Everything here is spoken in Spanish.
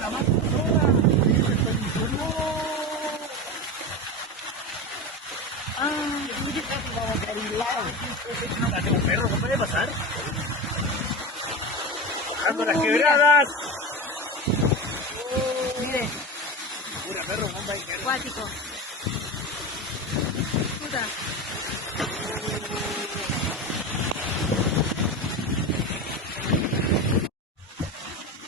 la más sola. Vamos a un lado. No, tengo un perro, ¿no puede pasar? ¡Bajando las quebradas! Mire, Pura perro, bomba y acuático. Puta.